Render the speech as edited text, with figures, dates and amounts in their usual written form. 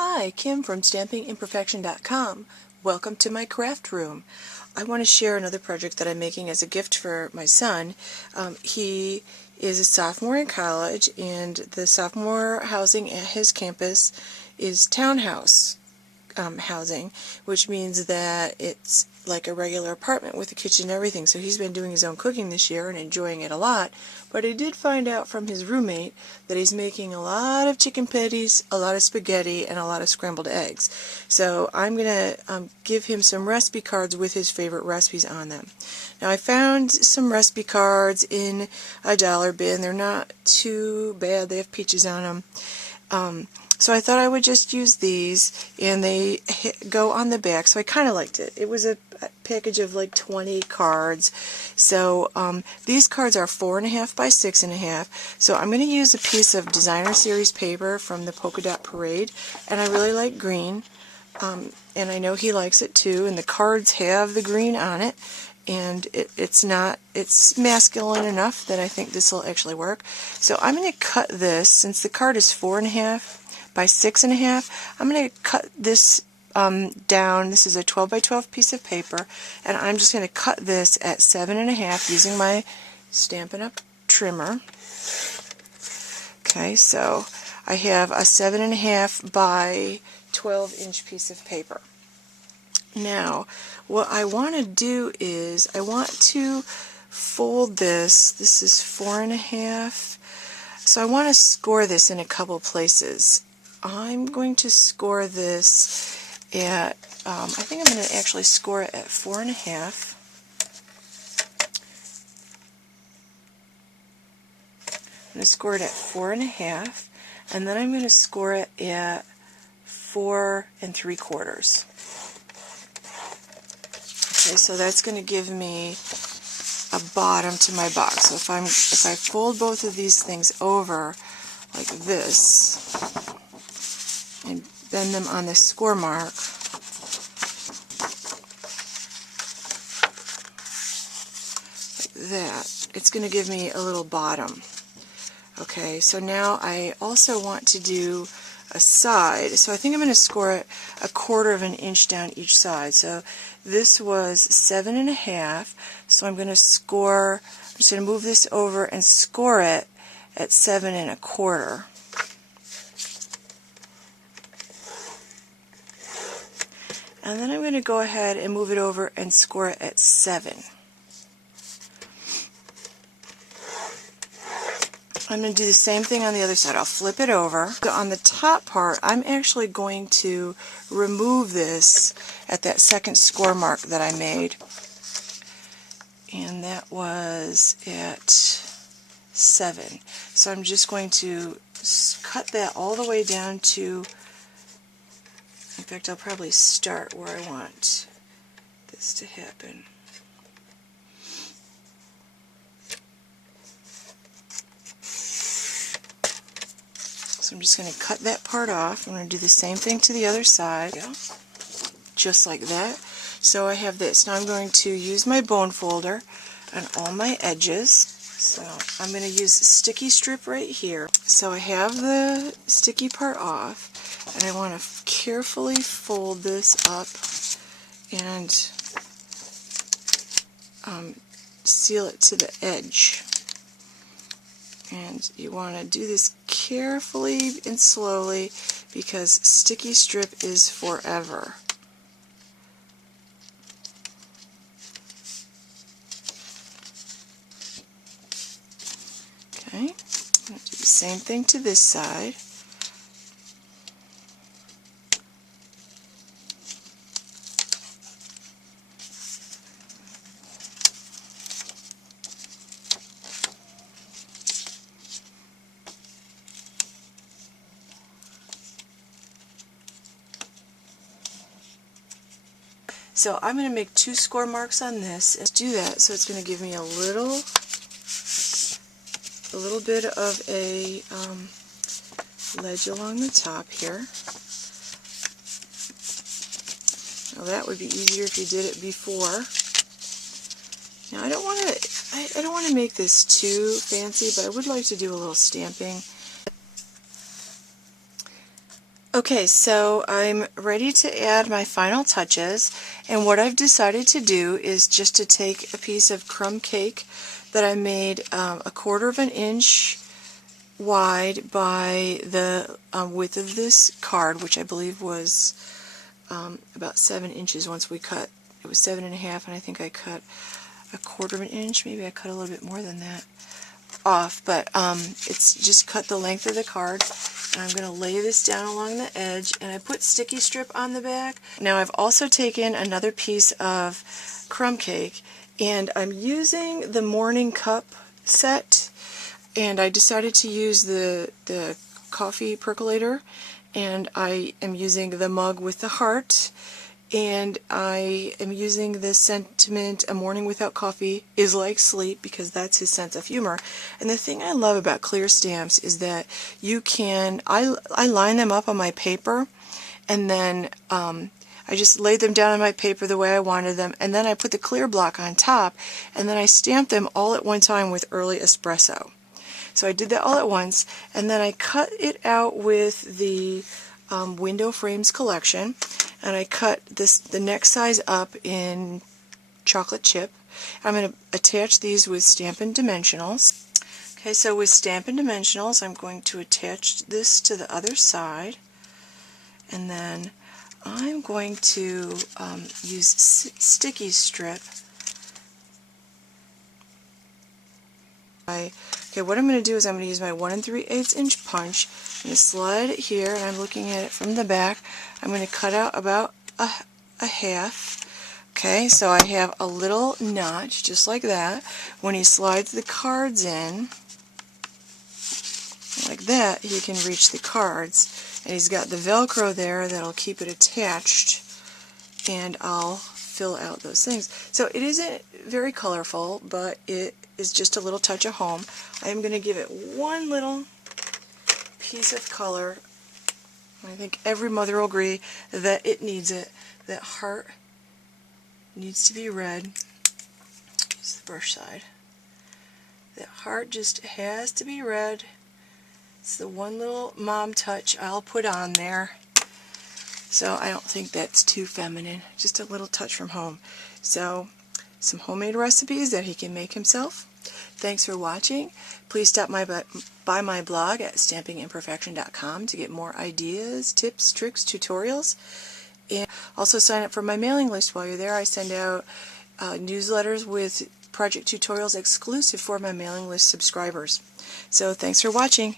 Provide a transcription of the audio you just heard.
Hi, Kim from StampingImperfection.com. Welcome to my craft room. I want to share another project that I'm making as a gift for my son. He is a sophomore in college, and the sophomore housing at his campus is townhouse housing, which means that it's like a regular apartment with a kitchen and everything. So he's been doing his own cooking this year and enjoying it a lot. But I did find out from his roommate that he's making a lot of chicken patties, a lot of spaghetti, and a lot of scrambled eggs. So I'm going to give him some recipe cards with his favorite recipes on them. Now I found some recipe cards in a dollar bin. They're not too bad. They have peaches on them. So I thought I would just use these, and they go on the back, so I kind of liked it. It was a package of like 20 cards. So these cards are 4.5 by 6.5. So I'm going to use a piece of designer series paper from the Polka Dot Parade, and I really like green, and I know he likes it too, and the cards have the green on it. And it's masculine enough that I think this will actually work. So I'm going to cut this, since the card is 4.5 by 6.5, I'm going to cut this down. This is a 12 by 12 piece of paper, and I'm just going to cut this at 7.5 using my Stampin' Up! Trimmer. Okay, so I have a 7.5 by 12-inch piece of paper. Now, what I want to do is I want to fold this. This is 4.5. So I want to score this in a couple places. I'm going to score this at, I think I'm going to actually score it at 4.5. I'm going to score it at 4.5, and then I'm going to score it at 4 3/4. Okay, so that's going to give me a bottom to my box. So if I fold both of these things over like this and bend them on the score mark, like that, it's going to give me a little bottom. Okay, so now I also want to do a side, so I think I'm going to score it 1/4 of an inch down each side. So this was 7.5, so I'm going to move this over and score it at 7 1/4. And then I'm going to go ahead and move it over and score it at 7. I'm going to do the same thing on the other side. I'll flip it over. So on the top part, I'm actually going to remove this at that second score mark that I made. And that was at 7. So I'm just going to cut that all the way down to, in fact, I'll probably start where I want this to happen. So I'm just going to cut that part off. I'm going to do the same thing to the other side, just like that. So I have this. Now I'm going to use my bone folder on all my edges. So I'm going to use sticky strip right here. So I have the sticky part off, and I want to carefully fold this up and seal it to the edge. And you want to do this carefully and slowly because sticky strip is forever. Okay, I'm going to do the same thing to this side. So I'm going to make 2 score marks on this and do that, so it's going to give me a little bit of a ledge along the top here. Now that would be easier if you did it before. Now I don't want to make this too fancy, but I would like to do a little stamping. Okay, so I'm ready to add my final touches, and what I've decided to do is just to take a piece of crumb cake that I made 1/4 of an inch wide by the width of this card, which I believe was about 7 inches once we cut. It was 7.5, and I think I cut 1/4 of an inch. Maybe I cut a little bit more than that off, but it's just cut the length of the card. And I'm going to lay this down along the edge, and I put sticky strip on the back. Now I've also taken another piece of crumb cake, and I'm using the morning cup set, and I decided to use the coffee percolator, and I am using the mug with the heart, and I am using the sentiment, "A morning without coffee is like sleep," because that's his sense of humor. And the thing I love about clear stamps is that you can, I line them up on my paper, and then I just laid them down on my paper the way I wanted them, and then I put the clear block on top, and then I stamped them all at one time with early espresso. So I did that all at once, and then I cut it out with the window frames collection, and I cut the next size up in chocolate chip. I'm going to attach these with Stampin' Dimensionals. Okay, so with Stampin' Dimensionals, I'm going to attach this to the other side, and then I'm going to use sticky strip. Okay, what I'm going to do is I'm going to use my 1 3/8 inch punch. I'm going to slide it here, and I'm looking at it from the back. I'm going to cut out about a half. Okay, so I have a little notch, just like that. When he slides the cards in, like that, he can reach the cards. And he's got the Velcro there that'll keep it attached, and I'll fill out those things. So it isn't very colorful, but it is just a little touch of home. I am going to give it one little piece of color. I think every mother will agree that it needs it. That heart needs to be red. Use the brush side. That heart just has to be red. It's the one little mom touch I'll put on there. So I don't think that's too feminine. Just a little touch from home. So some homemade recipes that he can make himself. Thanks for watching. Please stop by my blog at stampingimperfection.com to get more ideas, tips, tricks, tutorials. And also sign up for my mailing list while you're there. I send out newsletters with project tutorials exclusive for my mailing list subscribers. So thanks for watching.